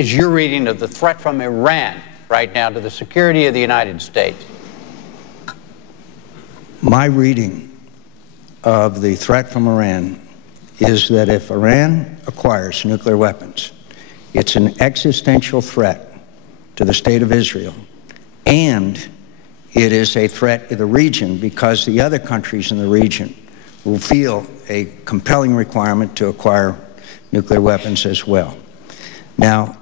Is your reading of the threat from Iran right now to the security of the United States? My reading of the threat from Iran is that if Iran acquires nuclear weapons, it's an existential threat to the state of Israel, and it is a threat to the region because the other countries in the region will feel a compelling requirement to acquire nuclear weapons as well. Now,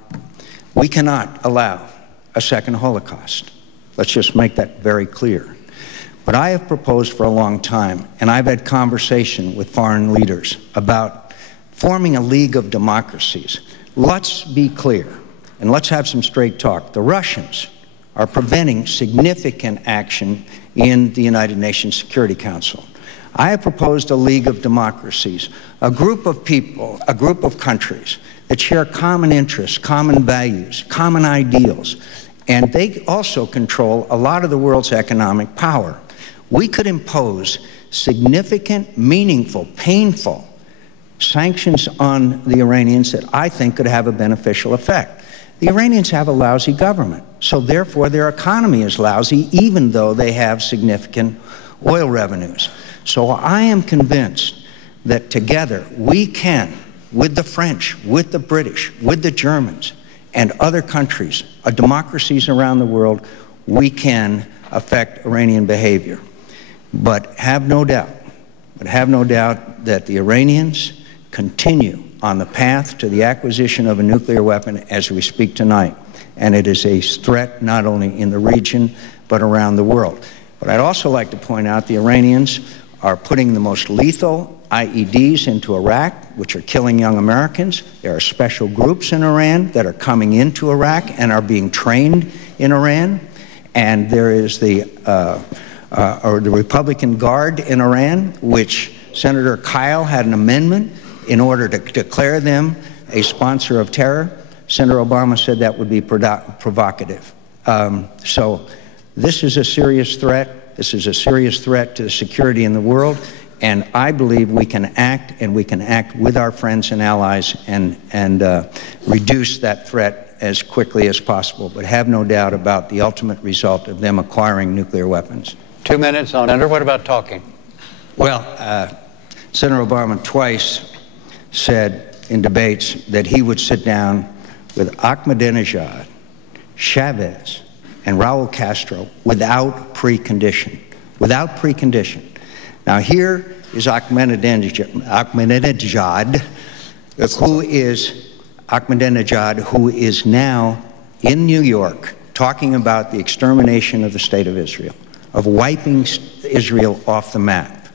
we cannot allow a second Holocaust. Let's just make that very clear. But I have proposed for a long time, and I've had conversation with foreign leaders about forming a league of democracies. Let's be clear, and let's have some straight talk. The Russians are preventing significant action in the United Nations Security Council. I have proposed a league of democracies, a group of people, a group of countries that share common interests, common values, common ideals, and they also control a lot of the world's economic power. We could impose significant, meaningful, painful sanctions on the Iranians that I think could have a beneficial effect. The Iranians have a lousy government, so therefore their economy is lousy, even though they have significant oil revenues. So I am convinced that together we can, with the French, with the British, with the Germans, and other countries, democracies around the world, we can affect Iranian behavior. But have no doubt that the Iranians continue on the path to the acquisition of a nuclear weapon as we speak tonight. And it is a threat not only in the region, but around the world. But I'd also like to point out the Iranians are putting the most lethal IEDs into Iraq, which are killing young Americans. There are special groups in Iran that are coming into Iraq and are being trained in Iran. And there is the Republican Guard in Iran, which Senator Kyle had an amendment in order to declare them a sponsor of terror. Senator Obama said that would be provocative. So this is a serious threat. This is a serious threat to the security in the world, and I believe we can act, and we can act with our friends and allies and reduce that threat as quickly as possible. But have no doubt about the ultimate result of them acquiring nuclear weapons. 2 minutes on. Senator, what about talking? Well, Senator Obama twice said in debates that he would sit down with Ahmadinejad, Chavez, and Raul Castro without precondition. Without precondition. Now here is Ahmadinejad, who is now in New York talking about the extermination of the state of Israel, of wiping Israel off the map.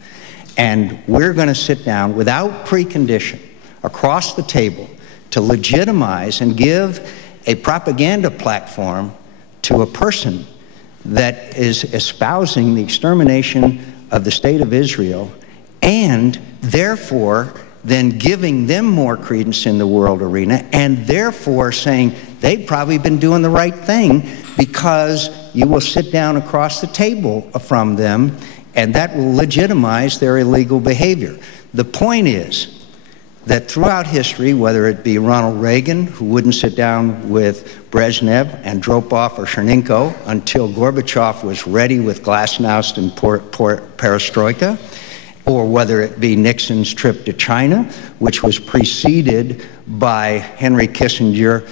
And we're going to sit down without precondition across the table to legitimize and give a propaganda platform to a person that is espousing the extermination of the state of Israel, and therefore then giving them more credence in the world arena, and therefore saying they've probably been doing the right thing because you will sit down across the table from them, and that will legitimize their illegal behavior. The point is that throughout history, whether it be Ronald Reagan, who wouldn't sit down with Brezhnev, Andropov, or Chernenko until Gorbachev was ready with glasnost and perestroika, or whether it be Nixon's trip to China, which was preceded by Henry Kissinger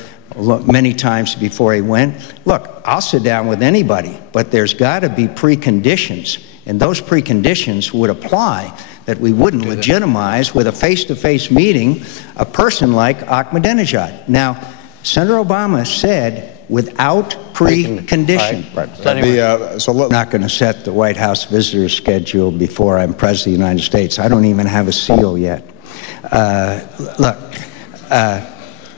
many times before he went. Look, I'll sit down with anybody, but there's got to be preconditions, and those preconditions would apply that we wouldn't legitimize with a face-to-face meeting a person like Ahmadinejad. Now, Senator Obama said without precondition. I'm not going to set the White House visitor schedule before I'm President of the United States. I don't even have a seal yet. Look,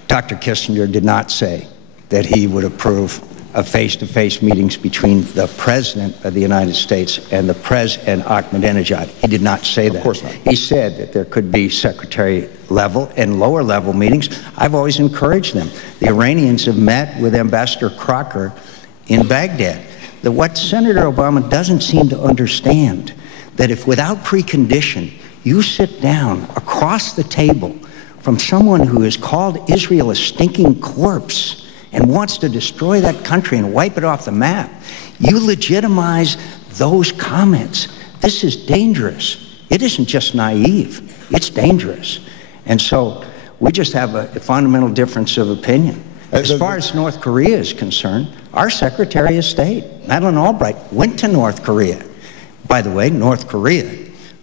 Dr. Kissinger did not say that he would approve of face-to-face meetings between the President of the United States and Ahmadinejad. He did not say that. Of course not. He said that there could be secretary-level and lower-level meetings. I've always encouraged them. The Iranians have met with Ambassador Crocker in Baghdad. What Senator Obama doesn't seem to understand, that if without precondition you sit down across the table from someone who has called Israel a stinking corpse and wants to destroy that country and wipe it off the map. You legitimize those comments. This is dangerous. It isn't just naive. It's dangerous. And so we just have a fundamental difference of opinion. As far as North Korea is concerned, our Secretary of State, Madeleine Albright, went to North Korea. By the way, North Korea,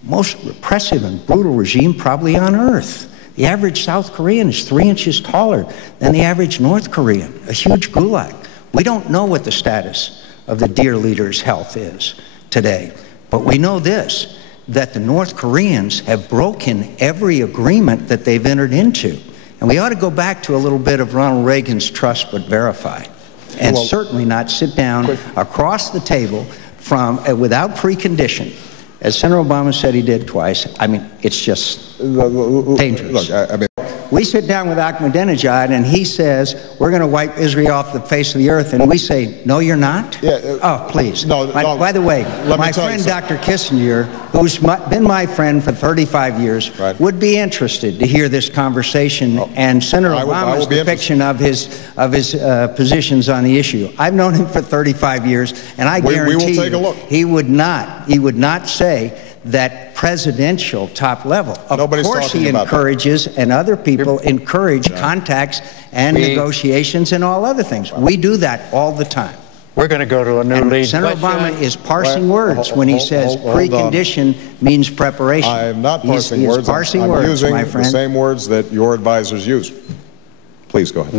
most repressive and brutal regime probably on earth. The average South Korean is 3 inches taller than the average North Korean, a huge gulag. We don't know what the status of the dear leader's health is today, but we know this, that the North Koreans have broken every agreement that they've entered into. And we ought to go back to a little bit of Ronald Reagan's trust but verify, and certainly not sit down across the table from without precondition, as Senator Obama said he did twice. I mean, it's just dangerous. Look, we sit down with Ahmadinejad and he says, we're going to wipe Israel off the face of the earth. And we say, no, you're not? Yeah, oh, please. No, by the way, my friend Dr. Kissinger, who's been my friend for 35 years, would be interested to hear this conversation and Senator Obama's depiction of his positions on the issue. I've known him for 35 years, and I guarantee you, he would not say that presidential top level. Of course he encourages, and other people encourage contacts and negotiations and all other things. We do that all the time. We're going to go to a new lead. Senator Obama is parsing words when he says precondition means preparation. I'm not parsing words. I'm using the same words that your advisors use. Please go ahead.